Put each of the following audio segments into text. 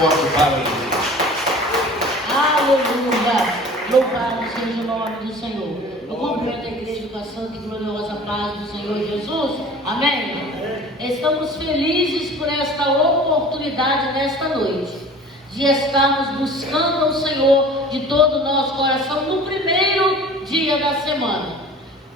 forte para Jesus. Aleluia! Louvado seja o nome do Senhor. Eu cumprimento a igreja com a santa e gloriosa paz do Senhor Jesus. Amém? Estamos felizes por esta oportunidade nesta noite, de estarmos buscando ao Senhor de todo o nosso coração no primeiro dia da semana.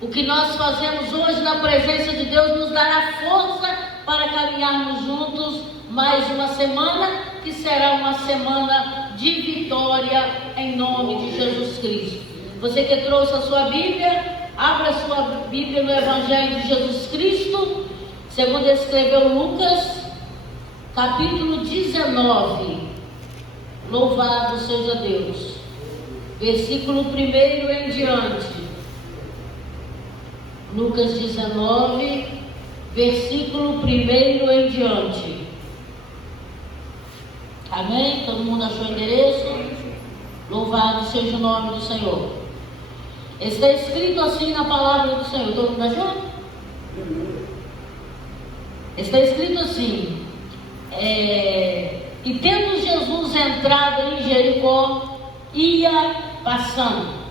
O que nós fazemos hoje na presença de Deus nos dará força para caminharmos juntos mais uma semana, que será uma semana de vitória em nome de Jesus Cristo. Você que trouxe a sua Bíblia, abra a sua Bíblia no Evangelho de Jesus Cristo, segundo escreveu Lucas, capítulo 19. Louvado seja Deus. Versículo 1 em diante. Lucas 19, versículo 1 em diante. Amém? Todo mundo achou o endereço? Louvado seja o nome do Senhor. Está escrito assim na palavra do Senhor. Todo mundo achou? Está escrito assim: e tendo Jesus entrado em Jericó, ia passando.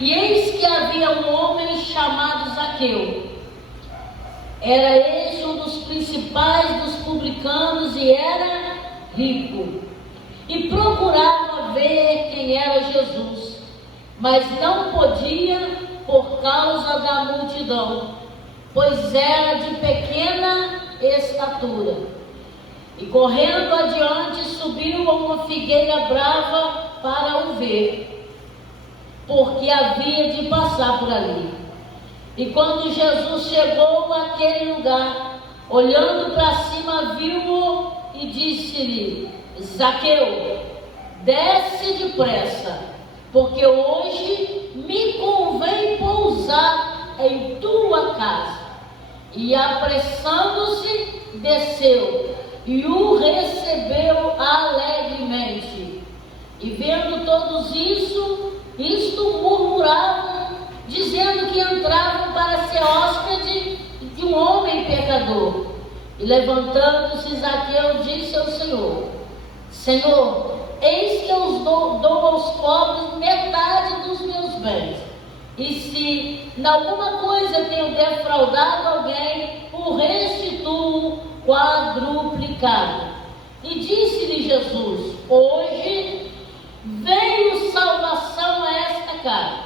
E eis que havia um homem chamado Zaqueu. Era este um dos principais dos publicanos e era rico. E procurava ver quem era Jesus, mas não podia por causa da multidão, pois era de pequena estatura. E correndo adiante subiu a uma figueira brava para o ver, porque havia de passar por ali. E quando Jesus chegou àquele lugar, olhando para cima, viu-o e disse-lhe: Zaqueu, desce depressa, porque hoje me convém pousar em tua casa. E apressando-se, desceu e o recebeu alegremente. E vendo todos isto murmuravam, dizendo que entravam para ser hóspede de um homem pecador. E levantando-se, Zaqueu disse ao Senhor: Senhor, eis que eu dou aos pobres metade dos meus bens. E se em alguma coisa tenho defraudado alguém, o restituo quadruplicado. E disse-lhe Jesus: Hoje veio salvação a esta casa,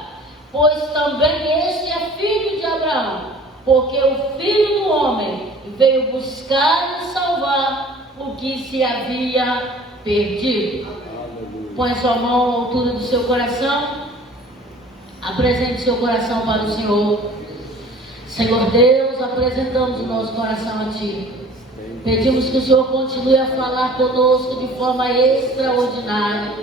pois também este é filho de Abraão, porque o Filho do Homem veio buscar e salvar o que se havia perdido. Põe sua mão à altura do seu coração, apresente seu coração para o Senhor. Senhor Deus, apresentamos o nosso coração a Ti. Pedimos que o Senhor continue a falar conosco de forma extraordinária.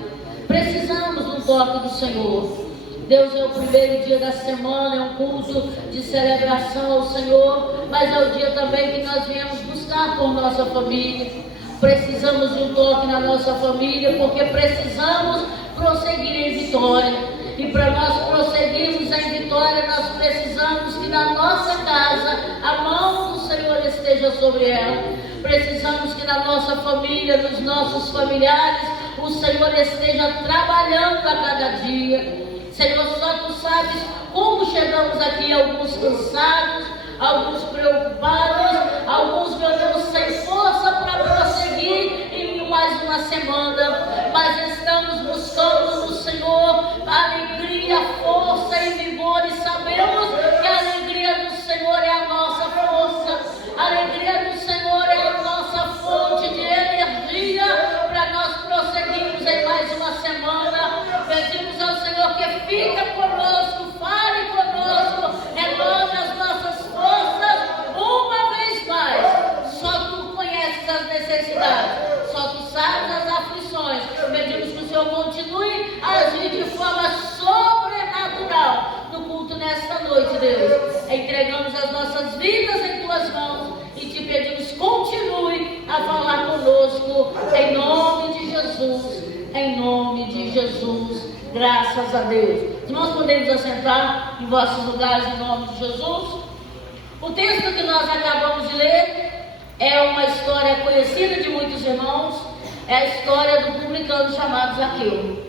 Precisamos do toque do Senhor. Deus, é o primeiro dia da semana, é um culto de celebração ao Senhor, mas é o dia também que nós viemos buscar por nossa família. Precisamos de um toque na nossa família, porque precisamos prosseguir em vitória. E para nós prosseguirmos em vitória, nós precisamos que na nossa casa a mão do Senhor esteja sobre ela. Precisamos que na nossa família, nos nossos familiares, o Senhor esteja trabalhando a cada dia. Senhor, só Tu sabes como chegamos aqui, alguns cansados, alguns preocupados, alguns, meu Deus, sem força para prosseguir em mais uma semana, mas estamos buscando no Senhor alegria, força e vigor, e sabemos que a alegria do Senhor é a nossa força, a alegria do Senhor é a nossa fonte de energia para nós prosseguirmos em mais uma semana. Pedimos ao Senhor que fica conosco, fale conosco, renove as nossas forças uma vez mais. Só Tu conheces as necessidades, só Tu sabes as aflições. Pedimos que o Senhor continue a agir de forma sobrenatural no culto nesta noite, Deus. Entregamos as nossas vidas em Tuas mãos e Te pedimos, continue a falar conosco, em nome de Jesus, em nome de Jesus. Graças a Deus. Irmãos, podemos assentar em vossos lugares em nome de Jesus. O texto que nós acabamos de ler é uma história conhecida de muitos irmãos, É a história do publicano chamado Zaqueu.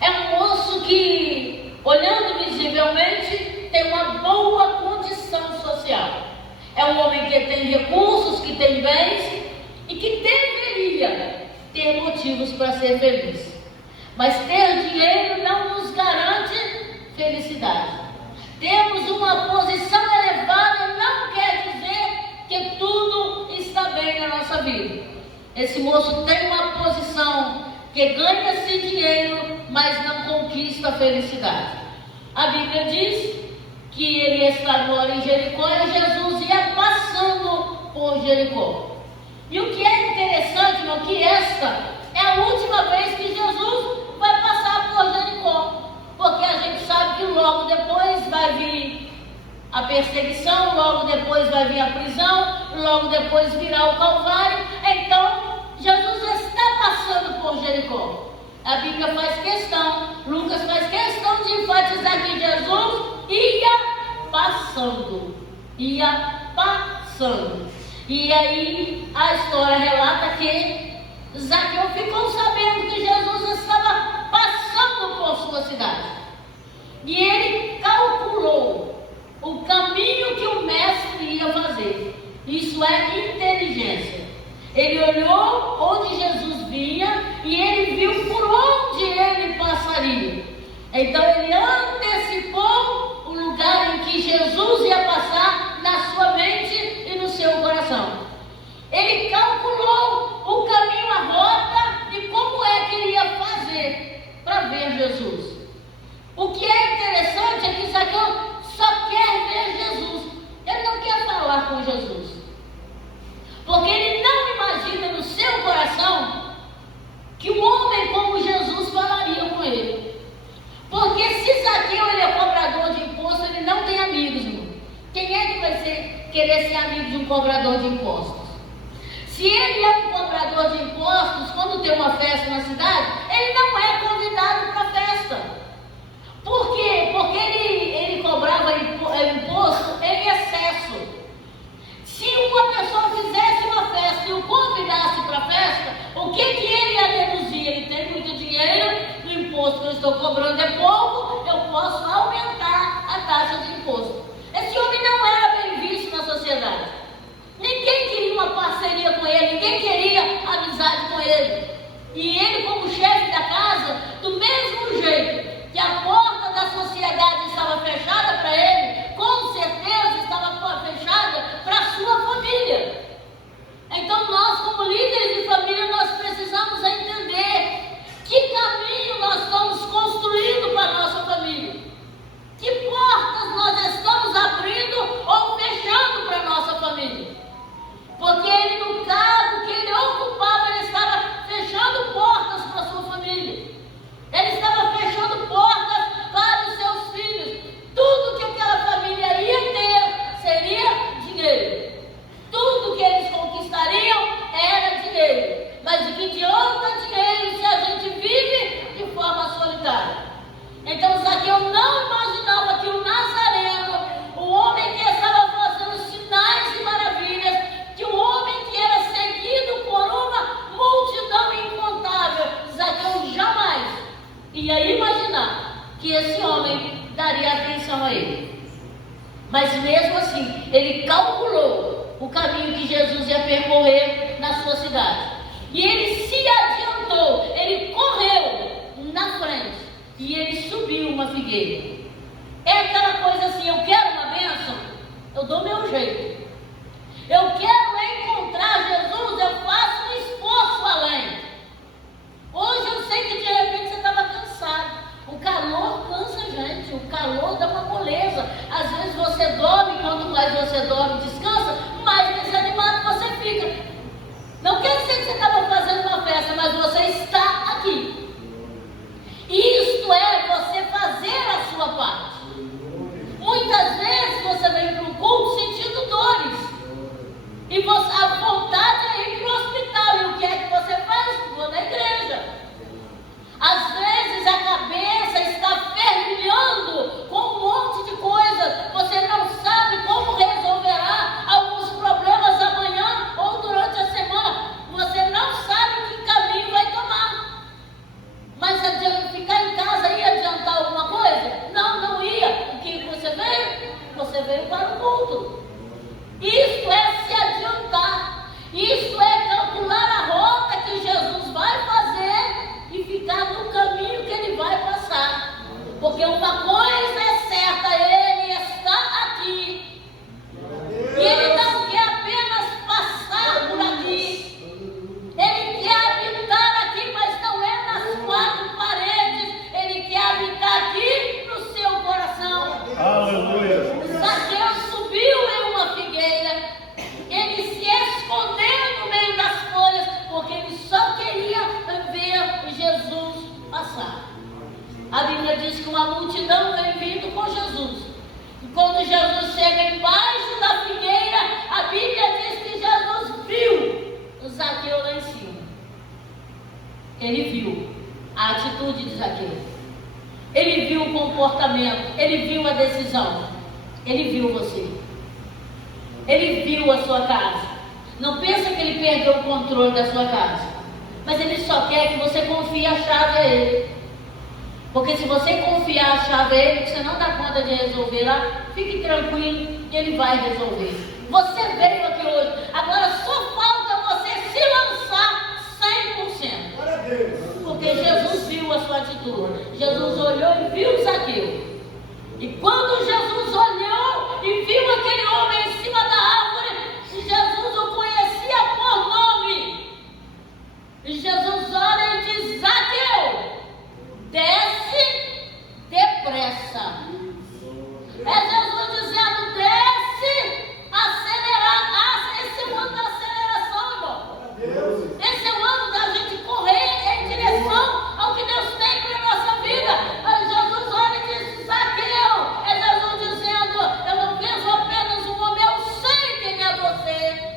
É um moço que, olhando visivelmente, tem uma boa condição social. É um homem que tem recursos, que tem bens e que deveria ter motivos para ser feliz. Mas ter dinheiro não nos garante felicidade. Termos uma posição elevada não quer dizer que tudo está bem na nossa vida. Esse moço tem uma posição que ganha-se dinheiro, mas não conquista a felicidade. A Bíblia diz que ele estava em Jericó e Jesus ia passando por Jericó. E o que é interessante, irmão, que esta é a última vez que Jesus vai passar por Jericó. Porque a gente sabe que logo depois vai vir a perseguição, logo depois vai vir a prisão, logo depois virá o Calvário. Então, Jesus está passando por Jericó. A Bíblia faz questão, Lucas faz questão de enfatizar que Jesus ia passando. E aí a história relata que Zaqueu ficou sabendo que Jesus estava passando por sua cidade. E ele calculou o caminho que o mestre ia fazer. Isso é inteligência. Ele olhou onde Jesus vinha e ele viu por onde ele passaria. Então ele antecipou o lugar em que Jesus ia passar na sua mente e no seu coração. Ele calculou o caminho, a rota e como é que ele ia fazer para ver Jesus. O que é interessante é que Zaqueu só quer ver Jesus. Ele não quer falar com Jesus. Porque ele não imagina no seu coração que um homem como Jesus falaria com ele. Porque se Zaqueu ele é cobrador de imposto, ele não tem amigos, irmão. Quem é que vai querer ser amigo de um cobrador de impostos? Se ele é um cobrador de impostos, quando tem uma festa na cidade, ele não é convidado para a festa. Por quê? Porque ele cobrava imposto em excesso. Se uma pessoa fizesse uma festa e o convidasse para a festa, o que ele ia deduzir? Ele tem muito dinheiro, o imposto que eu estou cobrando é pouco, eu posso aumentar a taxa de imposto. Esse homem não era bem visto na sociedade. Ninguém queria uma parceria com ele, ninguém queria amizade com ele. E ele, como chefe da casa, do mesmo jeito que a porta da sociedade estava fechada para ele, com certeza estava fechada para a sua família. Então nós, como líderes de família, nós precisamos entender que caminho nós estamos construindo para a nossa família. Que portas nós estamos abrindo ou fechando para a nossa família. Porque ele, no cargo que ele ocupava, ele estava fechando portas para a sua família. Ele estava fechando portas para os seus filhos. Tudo que aquela família ia ter seria dinheiro. Tudo que eles conquistariam era dinheiro. Mas de que adianta dinheiro se a gente vive de forma solitária? Então Zaqueu não imaginava que o Nazareno, o homem que estava fazendo sinais e maravilhas, que o homem que era seguido por uma multidão incontável, Zaqueu jamais ia imaginar que esse homem daria atenção a ele. Mas mesmo assim, ele calculou o caminho que Jesus ia percorrer na sua cidade. E ele se adiantou, ele correu na frente e ele subiu uma figueira. É aquela coisa assim, eu quero uma bênção, eu dou meu jeito. Eu quero encontrar Jesus, eu faço um esforço além. Hoje eu sei que de repente você estava cansado. O calor cansa a gente, o calor dá uma moleza. Às vezes você dorme, quanto mais você dorme e descansa, mais desanimado você fica. Não quer dizer que você estava fazendo uma festa, mas diz que uma multidão vem vindo com Jesus. E quando Jesus chega embaixo da figueira, a Bíblia diz que Jesus viu o Zaqueu lá em cima. Ele viu a atitude de Zaqueu. Ele viu o comportamento. Ele viu a decisão. Ele viu você. Ele viu a sua casa. Não pensa que ele perdeu o controle da sua casa. Mas ele só quer que você confie a chave a ele. Porque se você confiar a chave a ele, que você não dá conta de resolver lá, fique tranquilo, ele vai resolver. Você veio aqui hoje. Agora só falta você se lançar 100%. Porque Jesus viu a sua atitude. Jesus olhou e viu Zaqueu. E quando Jesus olhou e viu aquele homem em cima da árvore, Jesus o conhecia por nome. E Jesus olha e diz: Zaqueu, desce depressa. É Jesus dizendo: desce, acelerar. Esse é o ano da aceleração, irmão. Esse é o ano da gente correr em direção ao que Deus tem para a nossa vida. Aí Jesus olha e diz: Zaqueu. É Jesus dizendo: eu não vejo apenas um homem, eu sei quem é você.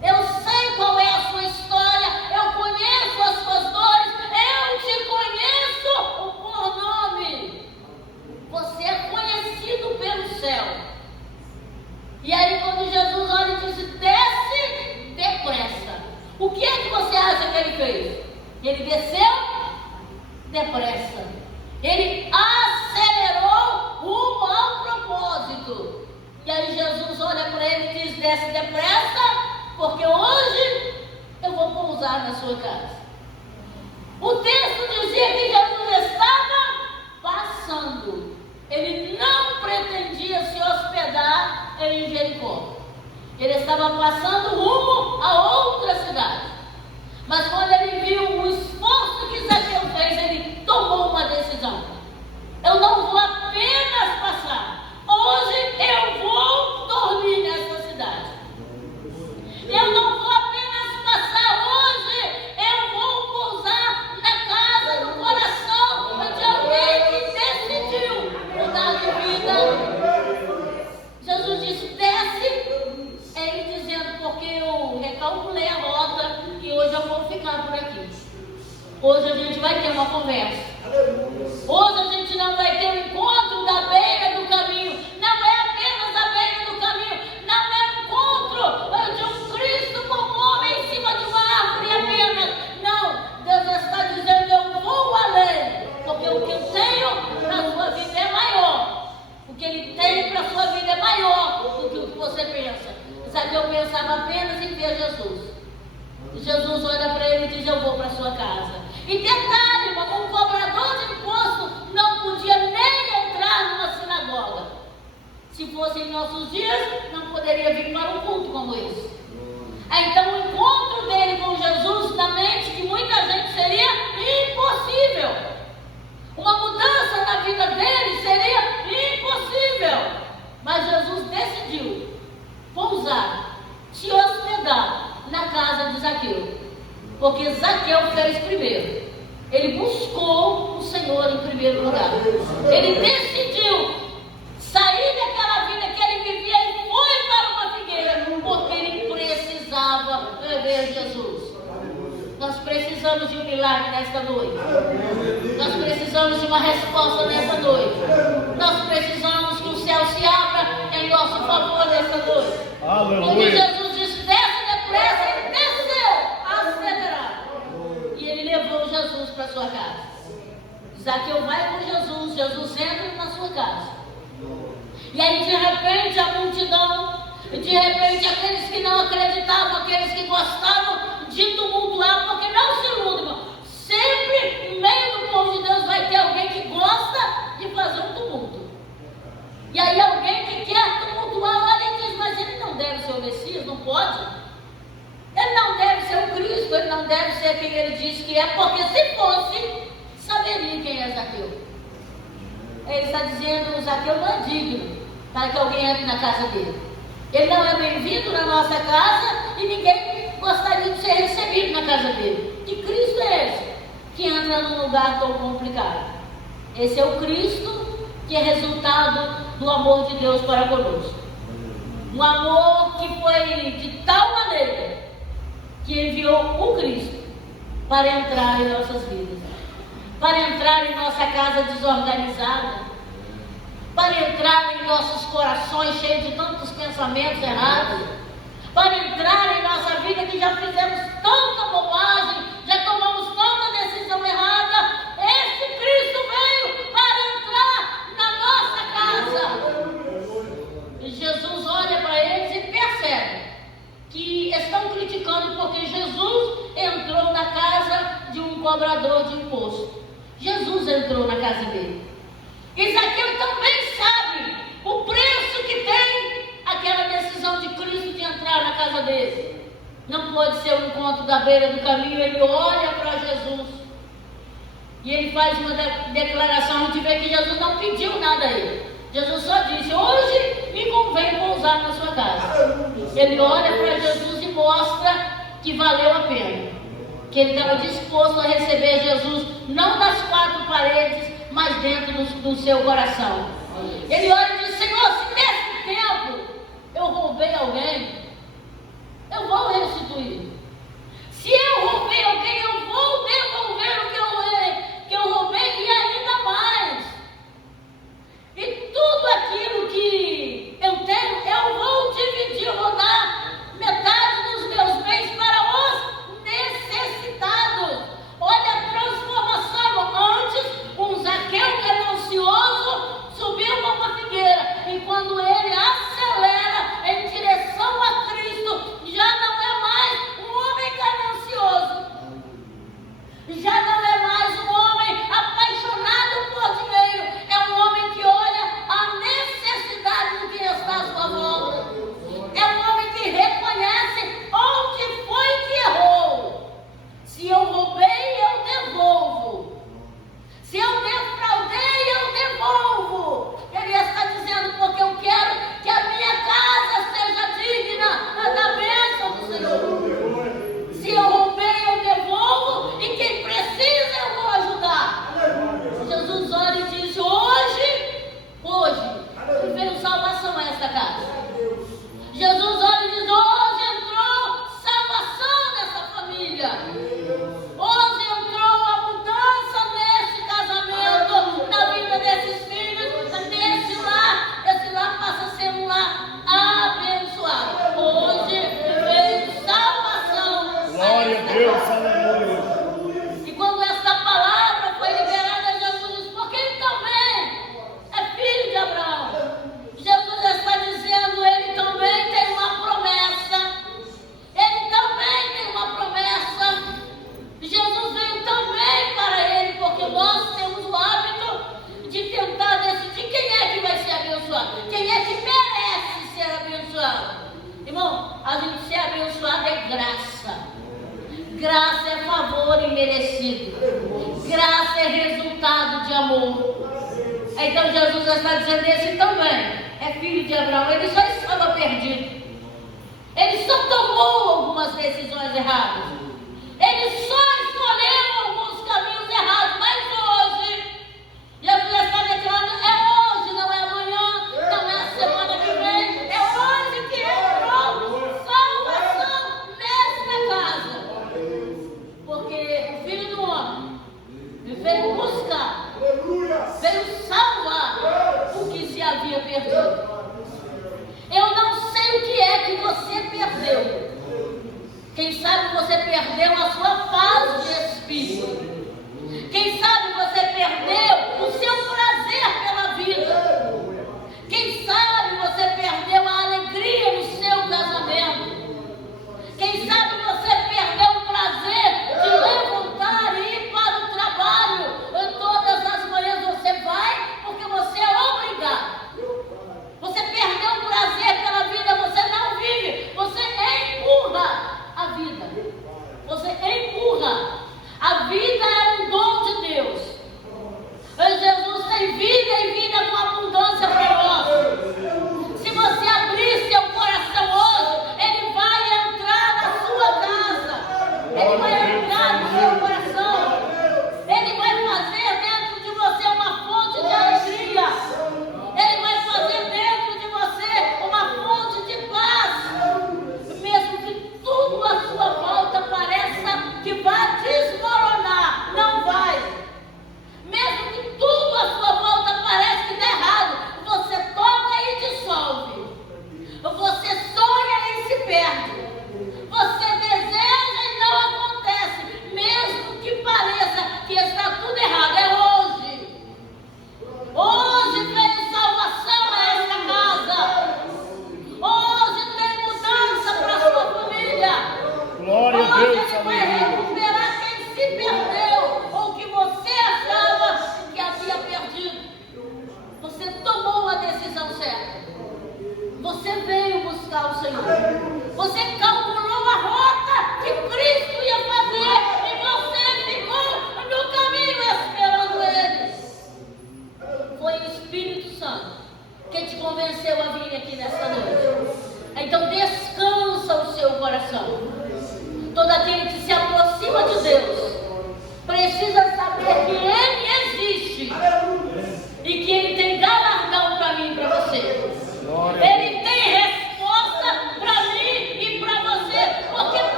Eu sei qual é a sua história, eu conheço as suas dores, eu te conheço por nome. Você é conhecido pelo céu. E aí quando Jesus olha e diz: desce depressa. O que é que você acha que ele fez? Ele desceu depressa. Ele acelerou rumo ao propósito. E aí Jesus olha para ele e diz: desce depressa, porque hoje eu vou pousar na sua casa. O texto dizia que Jesus estava passando. Ele não pretendia se hospedar em Jericó. Ele estava passando rumo a outra cidade. Mas quando ele viu o esforço que Zaqueu fez, ele tomou uma decisão. Eu não vou apenas passar. Hoje eu vou dormir nessa cidade. Eu não vou apenas passar hoje, eu vou pousar na casa, no coração de alguém que decidiu mudar de vida. Jesus disse: desce, ele dizendo: porque eu recalculei a rota e hoje eu vou ficar por aqui. Hoje a gente vai ter uma conversa. Hoje a gente não vai ter um encontro da beira do caminho. Não é apenas a beira do caminho. Não é um encontro de um Cristo com um homem em cima de uma árvore apenas. Não, Deus está dizendo: eu vou além. Porque o que eu tenho para a sua vida é maior. O que Ele tem para a sua vida é maior do que o que você pensa. Zaqueu pensava apenas em ver Jesus. Jesus olha para ele e diz: eu vou para a sua casa. E detalhe, irmão, um cobrador de imposto não podia nem entrar numa sinagoga. Se fosse em nossos dias, não poderia vir para um culto como esse. Então o encontro dele com Jesus, na mente de muita gente, seria impossível. Uma mudança na vida dele seria impossível. Mas Jesus decidiu pousar, se hospedar na casa de Zaqueu. Porque Zaqueu fez primeiro. Ele buscou o Senhor em primeiro lugar. Ele decidiu sair daquela vida que ele vivia e foi para uma figueira, porque ele precisava ver Jesus. Nós precisamos de um milagre nesta noite. Nós precisamos de uma resposta nesta noite. Nós precisamos que o céu se abra em nosso favor nesta noite. Quando Jesus disse: desce depressa, ele desceu acelerado. E ele levou Jesus para sua casa. Zaqueu vai com Jesus, Jesus entra na sua casa. E aí de repente a multidão, de repente aqueles que não acreditavam, aqueles que gostavam de tumultuar, porque não se iludam, sempre no meio do povo de Deus vai ter alguém que gosta de fazer um tumulto. E aí alguém que quer tumultuar olha e diz: mas ele não deve ser o Messias, não pode. Ele não deve ser o Cristo, ele não deve ser quem ele diz que é, porque se fosse, saberia quem é Zaqueu. Ele está dizendo: o Zaqueu não é digno para que alguém entre na casa dele. Ele não é bem-vindo na nossa casa e ninguém gostaria de ser recebido na casa dele. Que Cristo é esse que entra num lugar tão complicado? Esse é o Cristo que é resultado do amor de Deus para conosco. Um amor que foi de tal maneira que enviou o Cristo para entrar em nossas vidas, para entrar em nossa casa desorganizada, para entrar em nossos corações cheios de tantos pensamentos errados, para entrar em nossa vida que já fizemos tanta bobagem, já tomamos tanta decisão errada. Esse Cristo veio para entrar na nossa casa. E Jesus olha para eles e percebe que estão criticando porque Jesus entrou na casa de um cobrador de imposto. Jesus entrou na casa dele. E Zaqueu também sabe o preço que tem aquela decisão de Cristo de entrar na casa dele. Não pode ser um encontro da beira do caminho. Ele olha para Jesus e ele faz uma declaração. A gente vê que Jesus não pediu nada a ele. Jesus só disse: hoje me convém pousar na sua casa. Ele olha para Jesus e mostra que valeu a pena, que ele estava disposto a receber Jesus, não nas quatro paredes, mas dentro do seu coração. Ele olha e diz: Senhor, se nesse tempo eu roubei alguém, eu vou restituir. Se eu roubei alguém, eu vou devolver o que eu roubei e ainda mais. E tudo aquilo que eu tenho, eu vou dividir, vou dar metade dos meus bens para os necessitados. Olha a transformação. Antes, um Zaqueu ganancioso subiu para uma figueira, e quando ele acelera em direção a Cristo, já não é mais um homem ganancioso, já não é mais um homem apaixonado por dinheiro, é um homem que olha a necessidade de quem está à sua volta, é um homem que reconhece onde foi que errou. Se eu roubei, eu devolvo. Se eu defraudei, eu devolvo. Ele está dizendo: porque eu quero que a minha casa seja digna da bênção do Senhor. Se eu roubei, eu devolvo, e quem precisa eu vou ajudar. Jesus olha e diz: hoje veio salvação a esta casa. Jesus olha e diz: hoje entrou salvação nessa família. Hoje entrou a mudança nesse casamento, na vida desses filhos, nesse lar. Esse lar passa a ser um lar abençoado. Hoje veio salvação. Glória a Deus, aleluia. E quando essa palavra foi liberada, Jesus disse: porque ele também é filho de Abraão. Jesus está dizendo: ele também tem uma promessa. Ele também tem uma promessa. Jesus veio também para ele, porque nós temos o hábito de tentar decidir quem é que vai ser abençoado, quem é que merece ser abençoado. Irmão, a gente ser abençoado é graça. Graça é favor imerecido. Graça é resultado de amor. Então Jesus está dizendo: esse também é filho de Abraão. Ele só estava perdido. Ele só tomou algumas decisões erradas. Ele só escolheu alguns caminhos errados. Mas hoje, Jesus está declarando: é hoje, não é amanhã, não é a semana que vem. É hoje que entrou salvação nesta casa. Porque o Filho do Homem veio buscar, veio salvar o que se havia perdido. Eu não sei o que é que você perdeu. Quem sabe você perdeu a sua paz de espírito. Quem sabe você perdeu o seu prazer pela vida. Quem sabe você perdeu a alegria no seu casamento. Quem sabe você perdeu o prazer de levantar e ir para o trabalho. Todas as manhãs você vai porque você é obrigado. Você perdeu o prazer pela vida, você não vive, você empurra a vida. Você empurra a vida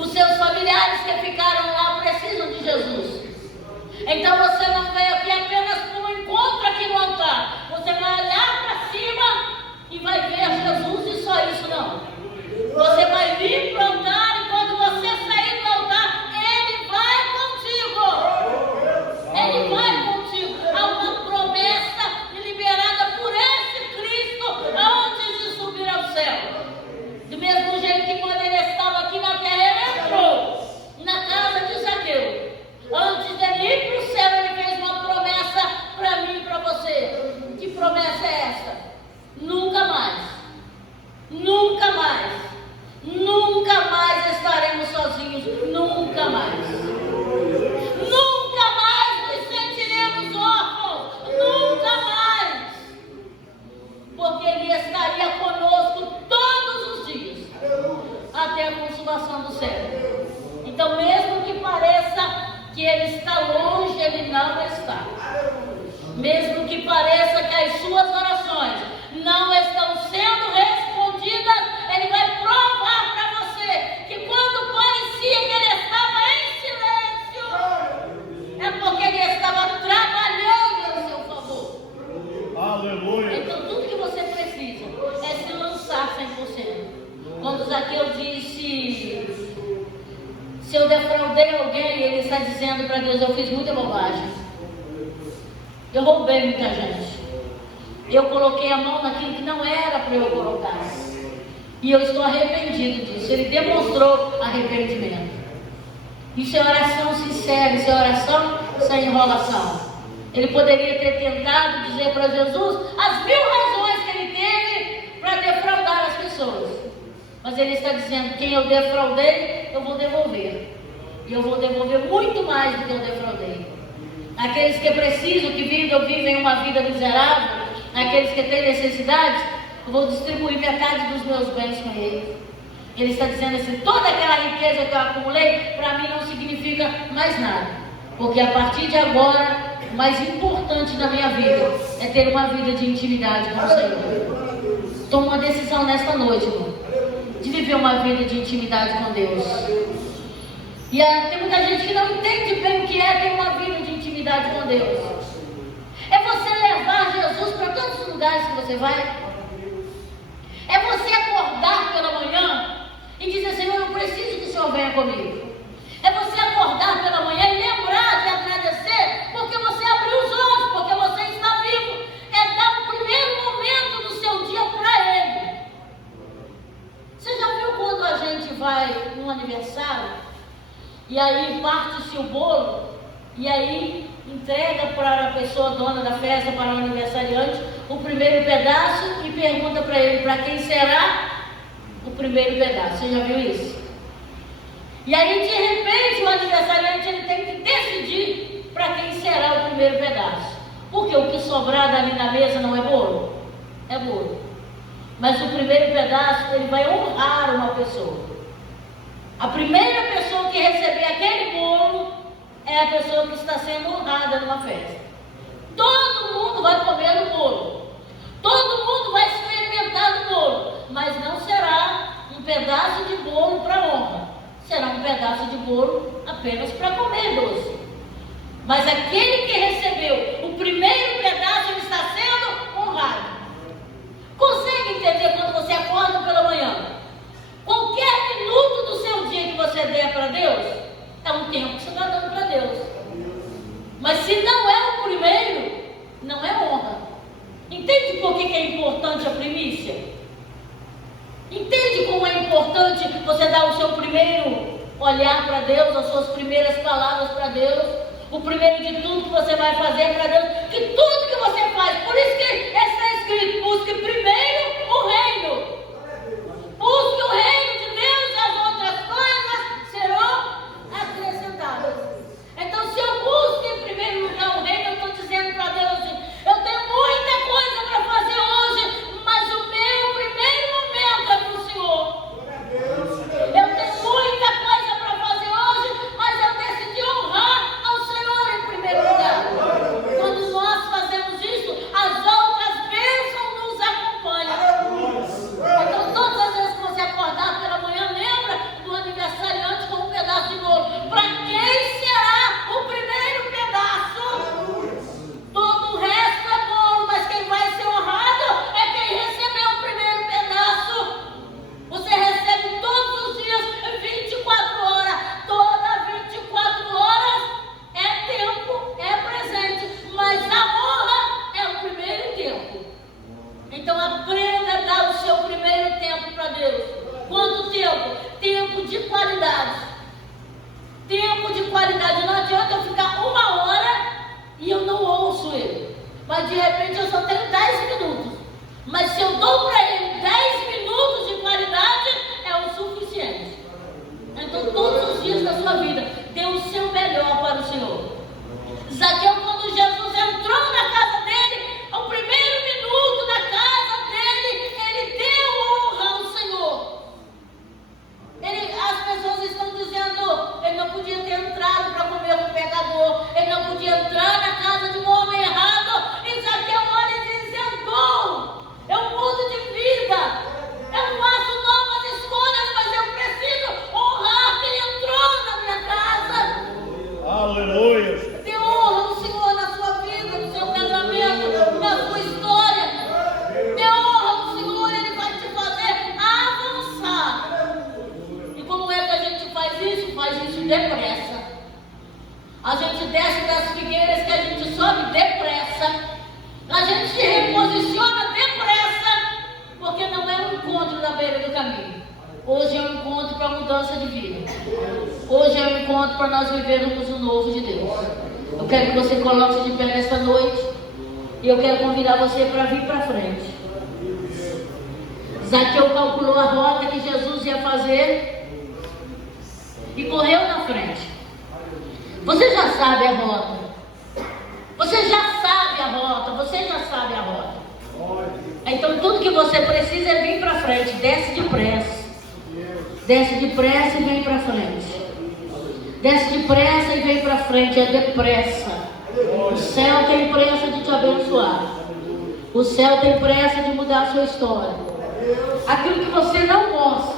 Os seus familiares que ficaram lá precisam de Jesus. Então você não veio aqui apenas para um encontro aqui no altar. Você vai olhar para cima e vai ver Jesus e só isso não. Você vai vir para o altar e quando você sair do altar, Ele vai contigo. Ele vai contigo. Há uma promessa liberada por esse Cristo antes de subir ao céu. Do mesmo jeito que quando Ele estava aqui na terra, Ele entrou na casa de Zaqueu. Antes dele ir para o céu, Ele fez uma promessa para mim e para você. Que promessa é essa? Nunca mais, nunca mais, nunca mais estaremos sozinhos, nunca mais. Nunca mais nos sentiremos órfãos, nunca mais. Porque Ele estaria conosco todos os dias, até a consumação do céu. Então, mesmo que pareça que Ele está longe, Ele não está. Mesmo que pareça que as suas orações não estão sendo respondidas, Ele vai provar para você que quando parecia que Ele estava em silêncio, é porque Ele estava trabalhando em seu favor. Aleluia. Então tudo que você precisa é se lançar 100%. Quando Zaqueu disse: se eu defraudei alguém, ele está dizendo para Deus: eu fiz muita bobagem. Eu roubei muita gente. Eu coloquei a mão naquilo que não era para eu colocar. E eu estou arrependido disso. Ele demonstrou arrependimento. Isso é oração sincera, isso é oração sem enrolação. Ele poderia ter tentado dizer para Jesus as 1000 razões que ele teve para defraudar as pessoas. Mas ele está dizendo: quem eu defraudei, eu vou devolver. E eu vou devolver muito mais do que eu defraudei. Aqueles que precisam, que vivem uma vida miserável, aqueles que têm necessidades, eu vou distribuir metade dos meus bens com ele. Ele está dizendo assim: toda aquela riqueza que eu acumulei, para mim não significa mais nada. Porque a partir de agora, o mais importante da minha vida é ter uma vida de intimidade com o Senhor. Toma uma decisão nesta noite, irmão, de viver uma vida de intimidade com Deus. E tem muita gente que não entende bem o que é ter uma vida de intimidade com Deus. É você levar Jesus para todos os lugares que você vai. É você acordar pela manhã e dizer: Senhor, eu preciso que o Senhor venha comigo. É você acordar pela manhã e lembrar de agradecer porque você abriu os olhos, porque você está vivo. É dar o primeiro momento do seu dia para Ele. Você já viu quando a gente vai num aniversário e aí parte-se o bolo e aí entrega para a pessoa dona da festa, para o aniversariante, o primeiro pedaço e pergunta para ele: para quem será o primeiro pedaço? Você já viu isso? E aí de repente o aniversariante ele tem que decidir para quem será o primeiro pedaço. Porque o que sobrar dali na mesa não é bolo? É bolo. Mas o primeiro pedaço ele vai honrar uma pessoa. A primeira pessoa que receber aquele bolo é a pessoa que está sendo honrada numa festa. Todo mundo vai comer o bolo. Todo mundo vai experimentar do bolo. Mas não será um pedaço de bolo para honra. Será um pedaço de bolo apenas para comer doce. Mas aquele que recebeu o primeiro pedaço, ele está sendo honrado. Consegue entender quando você acorda pela manhã? Qualquer minuto do seu dia que você der para Deus, é um tempo que você está dando para Deus. Mas se não é o primeiro, não é honra. Entende por que é importante a primícia? Entende como é importante você dar o seu primeiro olhar para Deus, as suas primeiras palavras para Deus, o primeiro de tudo que você vai fazer para Deus, que tudo que você faz, por isso que está escrito: busque primeiro o reino. Busque o reino de Deus e as outras coisas serão acrescentadas. Então, se eu busco em primeiro lugar o reino, eu estou dizendo para Deus: eu tenho muita coisa para fazer hoje, mas o meu primeiro momento é para o Senhor. Eu tenho muita coisa para fazer hoje, mas eu decidi honrar ao Senhor em primeiro lugar. Quando nós fazemos isso, as outras bênçãos nos acompanham. dou para ele 10 minutos de qualidade, é o suficiente. Então, todos os dias da sua vida, dê o seu melhor para o Senhor. Zaqueu, quando Jesus entrou na casa dele, o primeiro minuto da casa dele, ele deu honra ao Senhor. As pessoas estão dizendo, ele não podia ter entrado para comer com o pecador, ele não podia entrar na casa de um homem errado. E Zaqueu olha e diz: eu mudo de vida, eu faço novas escolhas, mas eu preciso honrar quem entrou na minha casa. Aleluia. Dê honra ao Senhor na sua vida, no seu casamento, na sua história. Dê honra ao Senhor, Ele vai te fazer avançar. E como é que a gente faz isso? Faz isso depressa. A gente desce das figueiras que a gente sobe depressa. A gente se reposiciona depressa, porque não é um encontro na beira do caminho. Hoje é um encontro para mudança de vida. Hoje é um encontro para nós vivermos o novo de Deus. Eu quero que você coloque de pé nesta noite. E eu quero convidar você para vir para frente. Zaqueu calculou a rota que Jesus ia fazer e correu na frente. Você já sabe a rota. Você já sabe a rota. Você já sabe a rota. Então tudo que você precisa é vir para frente. Desce depressa. Desce depressa e vem para frente. Desce depressa e vem para frente. É depressa. O céu tem pressa de te abençoar. O céu tem pressa de mudar a sua história. Aquilo que você não gosta,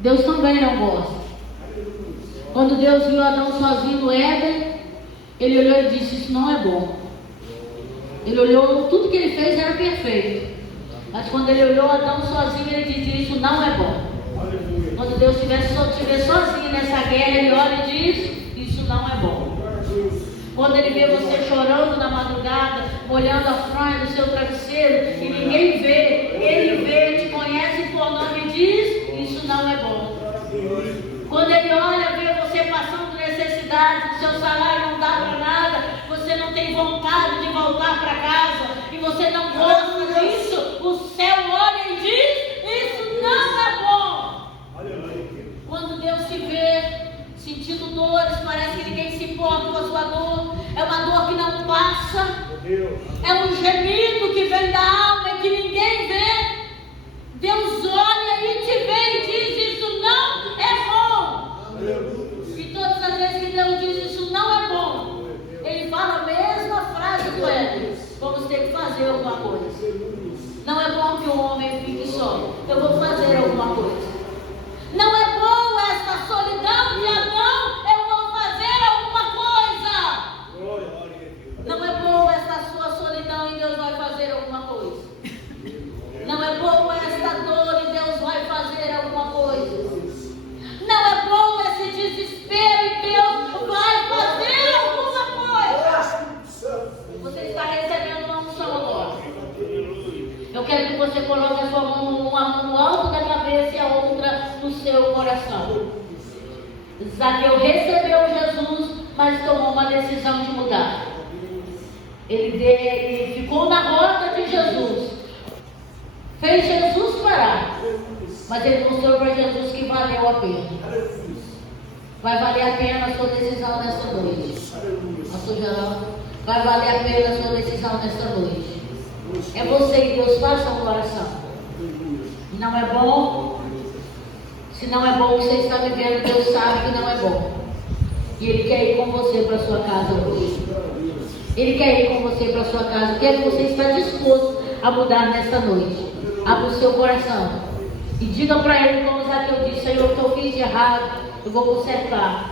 Deus também não gosta. Quando Deus viu Adão sozinho no Éden, Ele olhou e disse: isso não é bom. Ele olhou, tudo que ele fez era perfeito. Mas quando ele olhou Adão sozinho, ele disse: isso não é bom. Quando Deus estiver sozinho nessa guerra, Ele olha e diz: isso não é bom. Quando Ele vê você chorando na madrugada, molhando a fronha do seu travesseiro, e ninguém vê, Ele vê, te conhece por nome e diz: isso não é bom. Quando Ele olha, vê você passando necessidade, o seu salário não dá para nada, você não tem vontade de voltar para casa, e você não gosta disso, o céu olha e diz: isso não é bom. Quando Deus te vê sentindo dores, parece que ninguém se importa com a sua dor, é uma dor que não passa, é um gemido que vem da alma e que ninguém vê. Deus olha e te vê e diz: isso não é bom. E todas as vezes que Deus diz: isso não é bom, Ele fala a mesma frase com ele: vamos ter que fazer alguma coisa. Não é bom que o homem fique só, eu vou fazer alguma coisa. Não é bom esta solidão de Adão, eu vou fazer alguma coisa. Não é bom esta sua solidão e Deus vai fazer alguma coisa. Não é bom esta dor e Deus vai fazer alguma coisa. Não é bom esse desespero e Deus vai fazer alguma coisa. Você está recebendo uma unção agora. Eu quero que você coloque a sua mão, uma mão no alto da cabeça e a outra no seu coração. Zaqueu recebeu Jesus, mas tomou uma decisão de mudar. Ele ficou na rota de Jesus. Fez Jesus parar. Mas ele mostrou para Jesus que valeu a pena. Vai valer a pena a sua decisão nesta noite. Vai valer a pena a sua decisão nesta noite. É você e Deus, faça uma oração. Não é bom? Se não é bom o que você está vivendo, Deus sabe que não é bom. E Ele quer ir com você para a sua casa hoje. Ele quer ir com você para a sua casa. O que é que você está disposto a mudar nesta noite? Abra o seu coração e diga para Ele, como Zaqueu disse: Senhor, o que eu fiz de errado, eu vou consertar.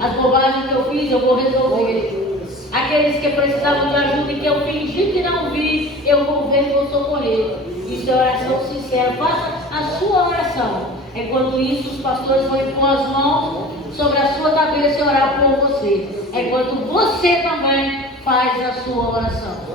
As bobagens que eu fiz, eu vou resolver. Aqueles que precisavam de ajuda e que eu fingi que não vi, eu vou ver e vou socorrer. Isso é oração sincera. Faça a sua oração. Enquanto isso, os pastores vão impor as mãos sobre a sua cabeça e orar por você. Enquanto você também faz a sua oração.